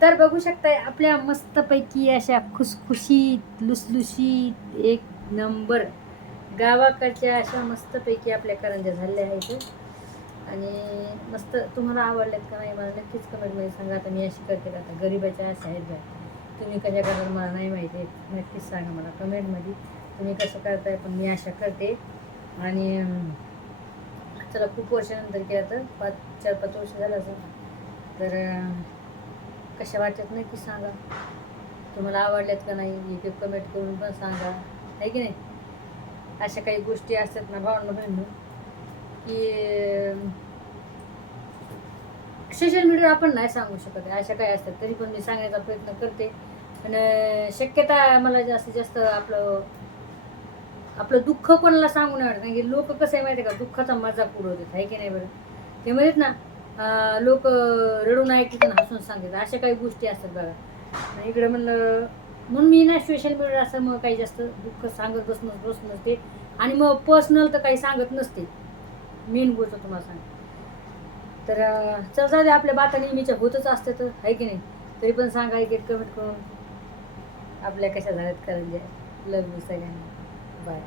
तर बघू शकताय आपल्या मस्तपैकी अशा खुसखुशीत लुसलुशीत एक नंबर गावाकडच्या अशा मस्तपैकी आपल्या करंज्या झालेल्या आहेत. आणि मस्त तुम्हाला आवडल्यात का नाही मला नक्कीच कमेंटमध्ये सांगा. आता मी अशी करते का, आता गरीबाच्या अशा आहेत बाय, तुम्ही कशा करता मला नाही माहिती, नक्कीच सांगा मला कमेंटमध्ये तुम्ही कसं करताय. पण मी अशा करते. आणि चला खूप वर्षानंतर केलं, तर 4-5 वर्ष झालं असं. तर कशा वाटत नाही की सांगा, तुम्हाला आवडल्यात का नाही एक कमेंट करून पण सांगा, आहे की नाही. अशा काही गोष्टी असतात ना भावना बहिणी, की सोशल मीडियावर आपण नाही सांगू शकत अशा काही असतात. तरी पण मी सांगायचा प्रयत्न करते. पण शक्यता मला जास्तीत जास्त आपलं दुःख कोणाला सांगू नाही वाटत. कारण की लोक कसं आहे माहिती आहे का, दुःखाचा मजाक उडवतात, आहे की नाही बरं. ते म्हणत ना लोक रडून ऐकतात आणि हसून सांगतात, अशा काही गोष्टी असतात बघा. आणि इकडे म्हणलं म्हणून मी ना सोशल मीडियावर असं मग काही जास्त दुःख सांगत बसत नसते. आणि मग पर्सनल तर काही सांगत नसते, मेन गोष्ट तुम्हाला सांगते. तर चल जाऊ दे, आपल्या बाता नेहमीच्या होतच असते तर, आहे की नाही. तरी पण सांगा एक कमेंट करून आपल्या कशा झाल्यात करंज्या. लव यू सगळ्यांना, बाय.